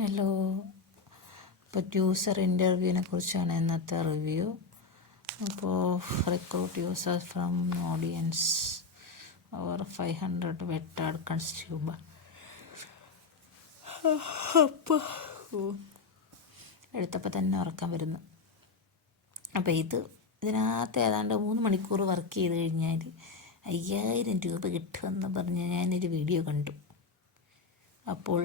Hello. ഇപ്പോൾ user ഇൻ്റർവ്യൂവിനെ കുറിച്ചാണ് ഇന്നത്തെ റിവ്യൂ. അപ്പോൾ recruit user from audience over 500 vetted consumer. അപ്പോൾ എടുത്തപ്പോൾ തന്നെ ഉറക്കം വരുന്നു. അപ്പോൾ ഇതിനകത്ത് ഏതാണ്ട് 3 മണിക്കൂർ വർക്ക് ചെയ്ത് കഴിഞ്ഞാൽ 5000 രൂപ കിട്ടുമെന്ന് പറഞ്ഞ് ഞാനൊരു വീഡിയോ കണ്ടു. അപ്പോൾ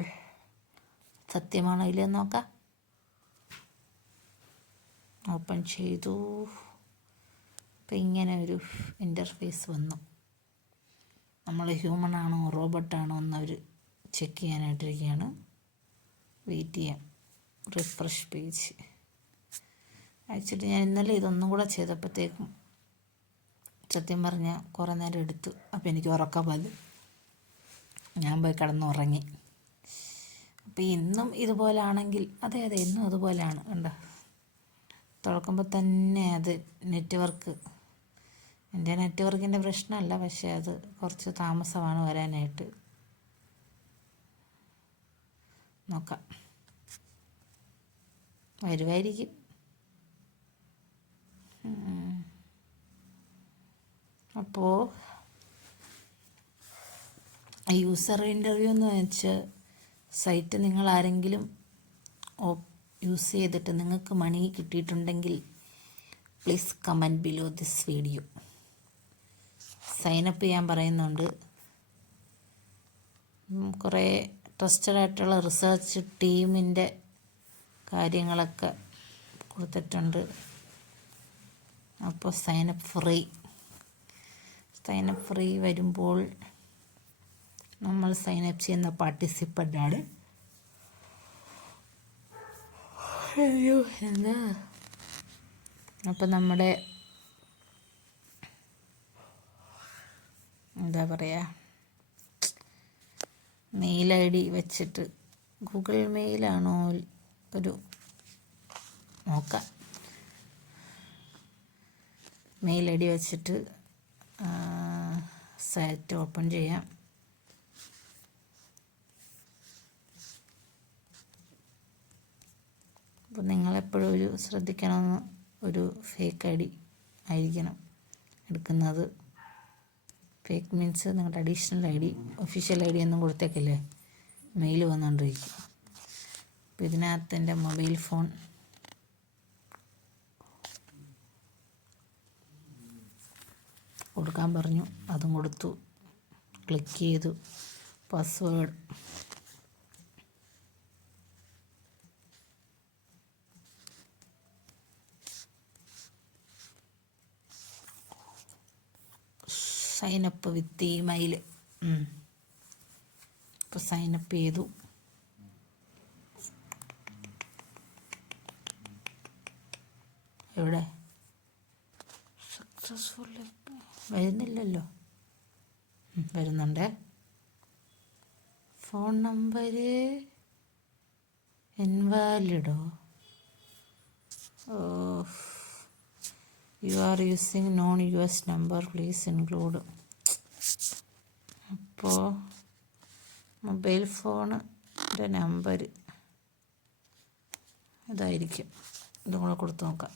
സത്യമാണോ ഇല്ലെന്ന് നോക്കാം. ഓപ്പൺ ചെയ്തു. അപ്പം ഇങ്ങനെ ഒരു ഇൻ്റർഫേസ് വന്നു. നമ്മൾ ഹ്യൂമൺ ആണോ റോബോട്ടാണോ എന്നവർ ചെക്ക് ചെയ്യാനായിട്ടിരിക്കുകയാണ്. വെയിറ്റ് ചെയ്യാം. റിഫ്രഷ് പേജ് അയച്ചിട്ട് ഞാൻ ഇന്നലെ ഇതൊന്നും കൂടെ ചെയ്തപ്പോഴത്തേക്കും സത്യം പറഞ്ഞാൽ കുറേ നേരം എടുത്തു. അപ്പോൾ എനിക്ക് ഉറക്കം വന്നു. ഞാൻ പോയി കിടന്നുറങ്ങി. അപ്പോൾ ഇന്നും ഇതുപോലാണെങ്കിൽ അതെ ഇന്നും അതുപോലെയാണ്. കണ്ടോ, തുറക്കുമ്പോൾ തന്നെ അത് എൻ്റെ നെറ്റ്വർക്കിൻ്റെ പ്രശ്നമല്ല, പക്ഷേ അത് കുറച്ച് താമസമാണ് വരാനായിട്ട്. നോക്കാം, വരുമായിരിക്കും. അപ്പോൾ യൂസർ ഇൻ്റർവ്യൂ എന്ന് വെച്ച് സൈറ്റ് നിങ്ങൾ ആരെങ്കിലും യൂസ് ചെയ്തിട്ട് നിങ്ങൾക്ക് മണി കിട്ടിയിട്ടുണ്ടെങ്കിൽ please comment below this video. Sign up ചെയ്യാൻ പറയുന്നുണ്ട്. കുറേ ട്രസ്റ്റഡ് ആയിട്ടുള്ള റിസർച്ച് ടീമിൻ്റെ കാര്യങ്ങളൊക്കെ കൊടുത്തിട്ടുണ്ട്. അപ്പോൾ സൈനപ്പ് ഫ്രീ വരുമ്പോൾ നമ്മൾ സൈനപ്പ് ചെയ്യുന്ന പാർട്ടിസിപ്പൻ്റാണ്. അയ്യോ എന്താ. അപ്പം നമ്മുടെ എന്താ പറയുക, മെയിൽ ഐ ഡി വെച്ചിട്ട് ഗൂഗിൾ മെയിലാണോ ഒരു നോക്കാം. മെയിൽ ഐ ഡി വെച്ചിട്ട് സൈറ്റ് ഓപ്പൺ ചെയ്യാം. അപ്പോൾ നിങ്ങളെപ്പോഴും ശ്രദ്ധിക്കണമെന്ന്, ഒരു ഫേക്ക് ഐ ഡി ആയിരിക്കണം എടുക്കുന്നത്. ഫേക്ക് മീൻസ് നിങ്ങളുടെ additional I D, official I D ഒന്നും കൊടുത്തേക്കല്ലേ, മെയിൽ വന്നുകൊണ്ടിരിക്കും. അപ്പോൾ ഇതിനകത്ത് എൻ്റെ മൊബൈൽ ഫോൺ കൊടുക്കാൻ പറഞ്ഞു, അതും കൊടുത്തു. ക്ലിക്ക് ചെയ്തു. Password sign up with email. ഇപ്പോൾ സൈനപ്പ് ചെയ്തു. എവിടെ സക്സസ്ഫുൾ വരുന്നില്ലല്ലോ. വരുന്നുണ്ട്. ഫോൺ നമ്പർ ഇൻവാലിഡോ. You are using non US number, please include. അപ്പോൾ മൊബൈൽ ഫോണിൻ്റെ നമ്പർ ഇതായിരിക്കും. ഇതും കൂടെ കൊടുത്ത് നോക്കാം.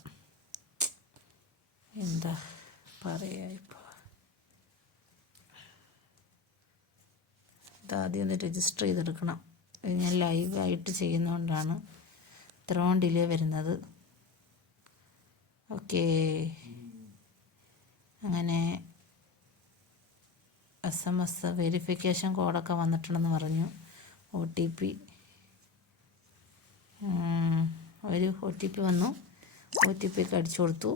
എന്താ പറയുക, ഇപ്പോൾ ഇതാദ്യം ഒന്ന് രജിസ്റ്റർ ചെയ്തെടുക്കണം. ഇത് ഞാൻ ലൈവായിട്ട് ചെയ്യുന്നതുകൊണ്ടാണ് ഇത്രയും ഡിലേ വരുന്നത്. ഓക്കേ, അങ്ങനെ SMS വെരിഫിക്കേഷൻ കോഡൊക്കെ വന്നിട്ടുണ്ടെന്ന് പറഞ്ഞു. OTP ഒരു OTP വന്നു. OTP ഒക്കെ അടിച്ചു കൊടുത്തു.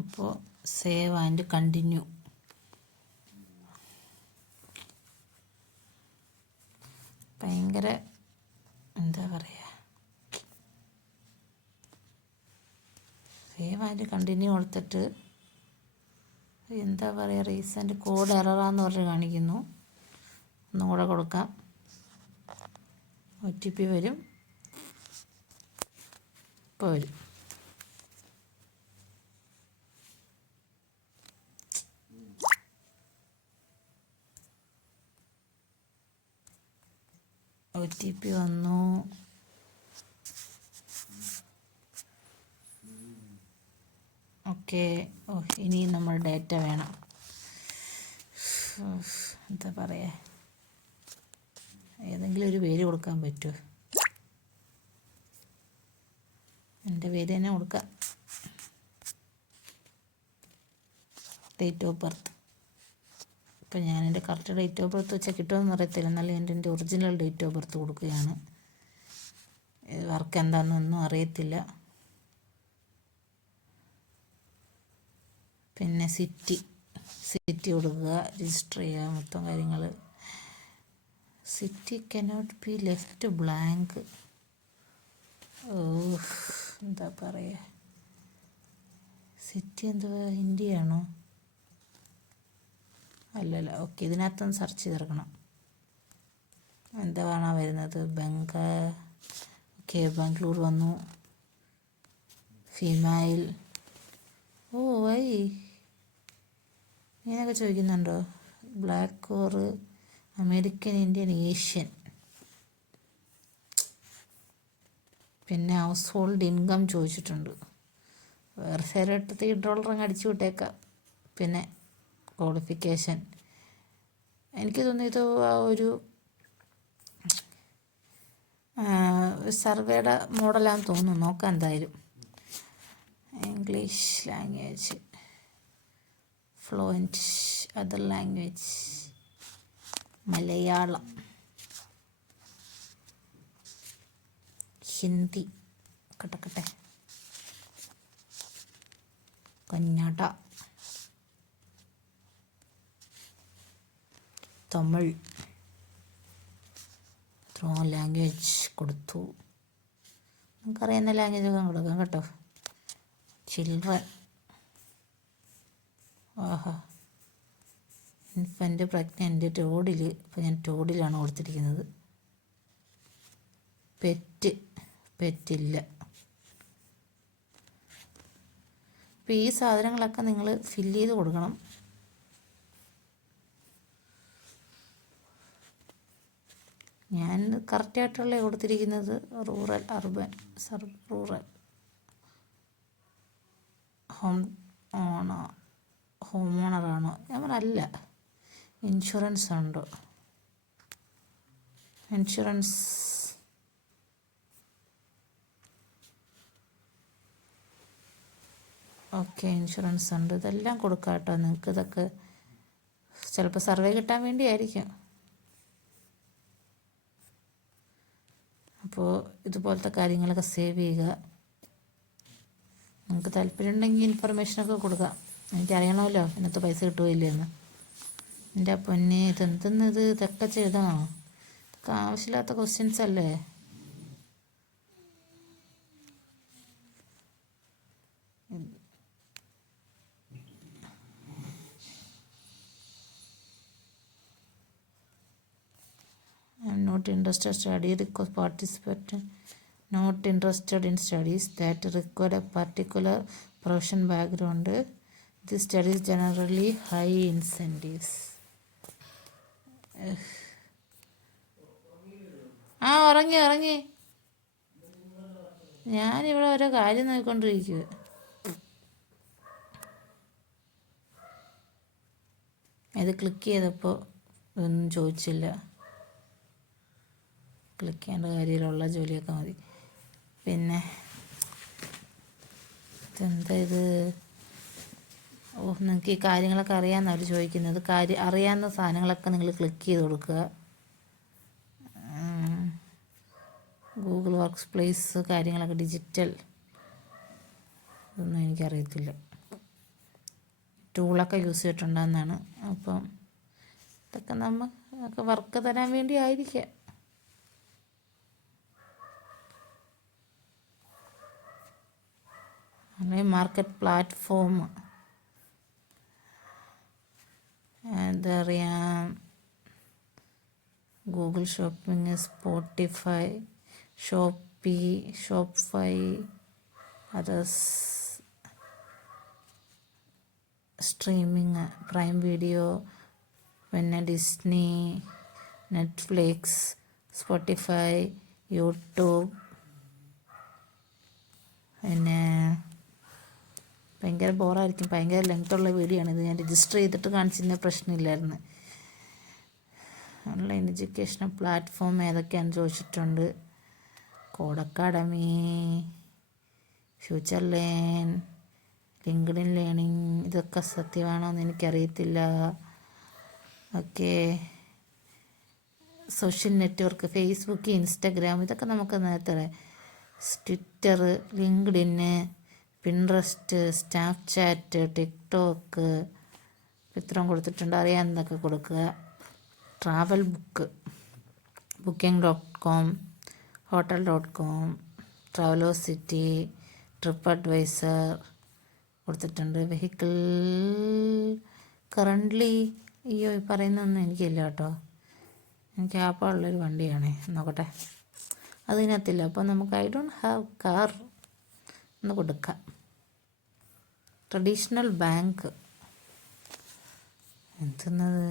അപ്പോൾ സേവ് ആൻഡ് കണ്ടിന്യൂ. ഭയങ്കര എന്താ പറയുക, സേവ് ആൻഡ് കണ്ടിന്യൂ കൊടുത്തിട്ട് എന്താ പറയുക, റീസെൻ്റ് കോഡ് എററാന്ന് പറഞ്ഞ് കാണിക്കുന്നു. ഒന്നും കൂടെ കൊടുക്കാം. OTP വരും. ഇപ്പോൾ വരും. OTP വന്നു. ഓക്കെ. ഇനി നമ്മൾ ഡേറ്റ വേണം. എന്താ പറയുക, ഏതെങ്കിലും ഒരു പേര് കൊടുക്കാൻ പറ്റുമോ? എൻ്റെ പേര് തന്നെ കൊടുക്കാം. Date of birth. ഇപ്പം ഞാൻ എൻ്റെ കറക്റ്റ് ഡേറ്റ് ഓഫ് ബർത്ത് വെച്ചാൽ കിട്ടുമെന്ന് അറിയത്തില്ല. എന്നാലും എൻ്റെ ഒറിജിനൽ ഡേറ്റ് ഓഫ് ബർത്ത് കൊടുക്കുകയാണ്. വർക്ക് എന്താണെന്നൊന്നും അറിയത്തില്ല. പിന്നെ സിറ്റി കൊടുക്കുക, രജിസ്റ്റർ ചെയ്യുക, മൊത്തം കാര്യങ്ങൾ. City cannot be left blank. എന്താ പറയുക, സിറ്റി എന്തുവാ, ഇന്ത്യയാണോ? അല്ലല്ല. ഓക്കെ, ഇതിനകത്തൊന്ന് സെർച്ച് ചെയ്തെടുക്കണം. എന്താണ് വരുന്നത്? ഓക്കെ, ബാംഗ്ലൂർ വന്നു. ഫീമെയിൽ. വൈ ഇങ്ങനെയൊക്കെ ചോദിക്കുന്നുണ്ടോ? Black or American, Indian, Asian. പിന്നെ ഹൗസ് ഹോൾഡ് ഇൻകം ചോദിച്ചിട്ടുണ്ട്. വേറെ $3 അങ്ങ് അടിച്ചു വിട്ടേക്കാം. പിന്നെ ക്വാളിഫിക്കേഷൻ, എനിക്ക് തോന്നുന്നു ഇത് ഒരു സർവേയുടെ മോഡലാണെന്ന് തോന്നുന്നു. നോക്കാം എന്തായാലും. English language fluent, other language Malayalam, Hindi കട്ടക്കട്ടെ, കന്നഡ, തമിഴ്. ഇത്രയും ലാംഗ്വേജ് കൊടുത്തു. നമുക്കറിയുന്ന ലാംഗ്വേജൊക്കെ കൊടുക്കാം കേട്ടോ. Children, infant, pregnant, toddler. ഇപ്പോൾ ഞാൻ ടോഡിലാണ് കൊടുത്തിരിക്കുന്നത്. പെറ്റില്ല. അപ്പോൾ ഈ സാധനങ്ങളൊക്കെ നിങ്ങൾ ഫില്ല് ചെയ്ത് കൊടുക്കണം. ഞാൻ കറക്റ്റായിട്ടുള്ള കൊടുത്തിരിക്കുന്നത് റൂറൽ, അർബൻ, റൂറൽ, ഹോം ഓണറാണോ? ഞാൻ അല്ല. ഇൻഷുറൻസ് ഉണ്ടോ? ഇൻഷുറൻസ് ഓക്കെ, ഇൻഷുറൻസ് ഉണ്ട്. ഇതെല്ലാം കൊടുക്കാം കേട്ടോ. നിങ്ങൾക്ക് ഇതൊക്കെ ചിലപ്പോൾ സർവേ കിട്ടാൻ വേണ്ടിയായിരിക്കും. അപ്പോൾ ഇതുപോലത്തെ കാര്യങ്ങളൊക്കെ സേവ് ചെയ്യുക. നിങ്ങൾക്ക് താല്പര്യമുണ്ടെങ്കിൽ ഇൻഫർമേഷനൊക്കെ കൊടുക്കാം. എനിക്കറിയണമല്ലോ ഇന്നത്തെ പൈസ കിട്ടുകയില്ലെന്ന്. എൻ്റെ പൊന്നെ, ഇതെന്തെന്നത്? ഇതൊക്കെ ചെയ്തണോ? ഇതൊക്കെ ആവശ്യമില്ലാത്ത ക്വസ്റ്റ്യൻസ് അല്ലേ? I'm not interested study requires participant not interested in studies that require a particular profession background. This studies generally high incentives. ഉറങ്ങി ഞാനിവിടെ ഓരോ കാര്യം നോക്കിക്കൊണ്ടിരിക്കുക. ഇത് ക്ലിക്ക് ചെയ്തപ്പോൾ ഇതൊന്നും ചോദിച്ചില്ല. ക്ലിക്ക് ചെയ്യേണ്ട കാര്യത്തിലുള്ള ജോലിയൊക്കെ മതി. പിന്നെ ഇതെന്താ ഇത്? നിങ്ങൾക്ക് ഈ കാര്യങ്ങളൊക്കെ അറിയാമെന്ന് അവർ ചോദിക്കുന്നത്. അറിയാവുന്ന സാധനങ്ങളൊക്കെ നിങ്ങൾ ക്ലിക്ക് ചെയ്ത് കൊടുക്കുക. ഗൂഗിൾ വർക്ക് പ്ലേസ് കാര്യങ്ങളൊക്കെ ഡിജിറ്റൽ, ഇതൊന്നും എനിക്കറിയത്തില്ല. ടൂളൊക്കെ യൂസ് ചെയ്തിട്ടുണ്ടെന്നാണ്. അപ്പം ഇതൊക്കെ നമുക്ക് വർക്ക് തരാൻ വേണ്ടി ആയിരിക്കാം. മാർക്കറ്റ് പ്ലാറ്റ്ഫോം എന്തറിയാം, Google shopping, Spotify, Shopify, others, streaming, prime video, പിന്നെ ഡിസ്നി, നെറ്റ്ഫ്ലിക്സ്, സ്പോട്ടിഫൈ, യൂട്യൂബ്, പിന്നെ ഭയങ്കര ബോറായിരിക്കും, ഭയങ്കര ലെങ്ത്തുള്ള വീഡിയോ ആണ് ഇത്. ഞാൻ രജിസ്റ്റർ ചെയ്തിട്ട് കാണിച്ചിരുന്ന പ്രശ്നമില്ലായിരുന്നു. ഓൺലൈൻ എഡ്യൂക്കേഷൻ പ്ലാറ്റ്ഫോം ഏതൊക്കെയാണെന്ന് ചോദിച്ചിട്ടുണ്ട്. Code academy, future learn, LinkedIn learning. ഇതൊക്കെ സത്യമാണോ എന്ന് എനിക്കറിയത്തില്ല. Okay, social network, Facebook, Instagram, ഇതൊക്കെ നമുക്ക് നേരത്തെ. Twitter, LinkedIn, Pinterest, Snapchat, TikTok, ഇത്രയും കൊടുത്തിട്ടുണ്ട്. അറിയാവുന്നതൊക്കെ കൊടുക്കുക. Travel book, booking.com, hotel.com, Travelocity, TripAdvisor കൊടുത്തിട്ടുണ്ട്. വെഹിക്കിൾ കറൻ്റ്ലി അയ്യോ പറയുന്നൊന്നും എനിക്കില്ല കേട്ടോ. എനിക്ക് ആപ്പുള്ളൊരു വണ്ടിയാണേ. നോക്കട്ടെ, അതിനകത്തില്ല. അപ്പോൾ നമുക്ക് ഐ ഡോണ്ട് ഹാവ് കാർ എന്ന് കൊടുക്കാം. ട്രഡീഷണൽ ബാങ്ക് എന്തെന്നത്,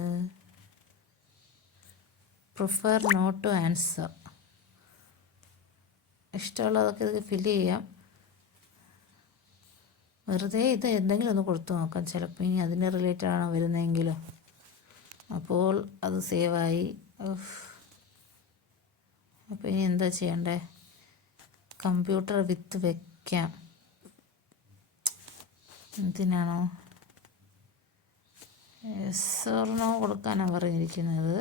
പ്രിഫർ നോട്ട് ടു ആൻസർ. ഇഷ്ടമുള്ളതൊക്കെ ഇത് ഫില്ല് ചെയ്യാം. വെറുതെ ഇത് എന്തെങ്കിലും ഒന്ന് കൊടുത്തു നോക്കാം. ചിലപ്പോൾ ഇനി അതിന് റിലേറ്റഡ് ആണോ വരുന്നതെങ്കിലോ. അപ്പോൾ അത് സേവായി. അപ്പോൾ ഇനി എന്താ ചെയ്യണ്ടേ? കമ്പ്യൂട്ടർ വിത്ത് വെക്കാം. എന്തിനാണോ? യെസ് ഓർ നോ കൊടുക്കാനാണ് പറഞ്ഞിരിക്കുന്നത്.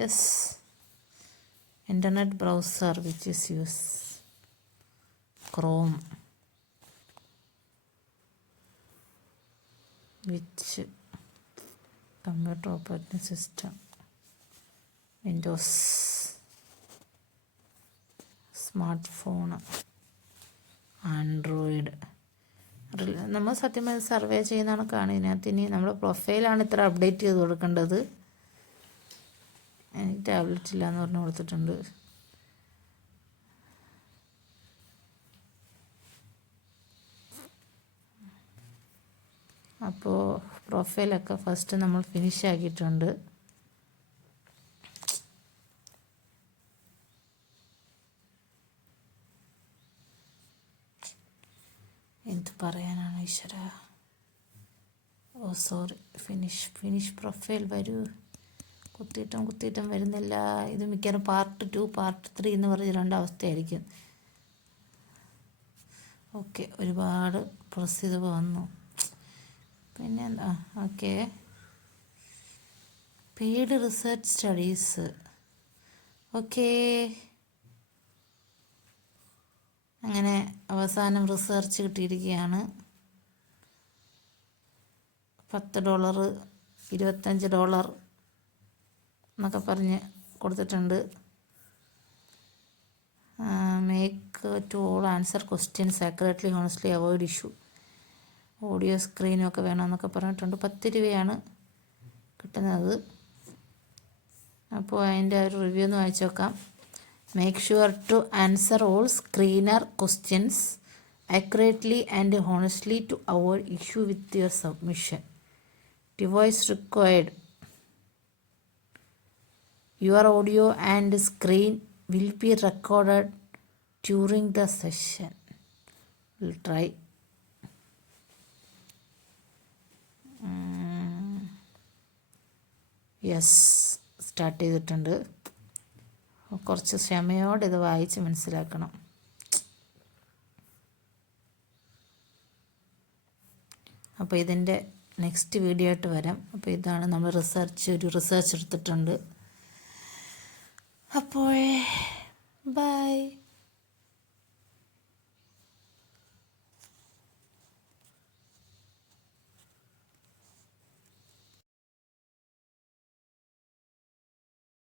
Yes. Internet browser which is use Chrome, which computer operating system Windows, smart phone, Android. നമ്മൾ സത്യം സർവേ ചെയ്യുന്ന കണക്കാണ്. ഇതിനകത്ത് ഇനി നമ്മുടെ പ്രൊഫൈലാണ് ഇത്ര അപ്ഡേറ്റ് ചെയ്ത് കൊടുക്കേണ്ടത്. എനിക്ക് ടാബ്ലറ്റ് ഇല്ല എന്ന് പറഞ്ഞ് കൊടുത്തിട്ടുണ്ട്. അപ്പോൾ പ്രൊഫൈലൊക്കെ ഫസ്റ്റ് നമ്മൾ ഫിനിഷ് ആക്കിയിട്ടുണ്ട്. എന്ത് പറയാനാണ് ഈശ്വര. ഓ സോറി, ഫിനിഷ് പ്രൊഫൈൽ വരൂ. കുത്തിയിട്ടും വരുന്നില്ല. ഇത് മിക്കവാറും പാർട്ട് 2 പാർട്ട് 3 എന്ന് പറഞ്ഞ് 2 അവസ്ഥയായിരിക്കും. ഓക്കെ, ഒരുപാട് പ്രസ് ചെയ്ത് വന്നു. പിന്നെ എന്താ? Okay, paid research studies. Okay, അങ്ങനെ അവസാനം റിസർച്ച് കിട്ടിയിരിക്കുകയാണ്. $10, $25 എന്നൊക്കെ പറഞ്ഞ് കൊടുത്തിട്ടുണ്ട്. Make to all answer questions accurately honestly avoid issue, audio സ്ക്രീനും ഒക്കെ വേണമെന്നൊക്കെ പറഞ്ഞിട്ടുണ്ട്. 10 രൂപയാണ് കിട്ടുന്നത്. അപ്പോൾ അതിൻ്റെ ഒരു റിവ്യൂ ഒന്ന് വായിച്ചു നോക്കാം. Make sure to answer all screener questions accurately and honestly to avoid issue with your submission. Device required. Your audio and screen will be recorded during the session. We'll try. Yes, start ചെയ്തിട്ടുണ്ട്. കുറച്ച് ക്ഷമയോടെ ഇത് വായിച്ച് മനസ്സിലാക്കണം. അപ്പോൾ ഇതിൻ്റെ next video ആയിട്ട് വരാം. അപ്പോൾ ഇതാണ് നമ്മൾ ഒരു റിസർച്ച് എടുത്തിട്ടുണ്ട്. അപ്പോൾ ബൈ.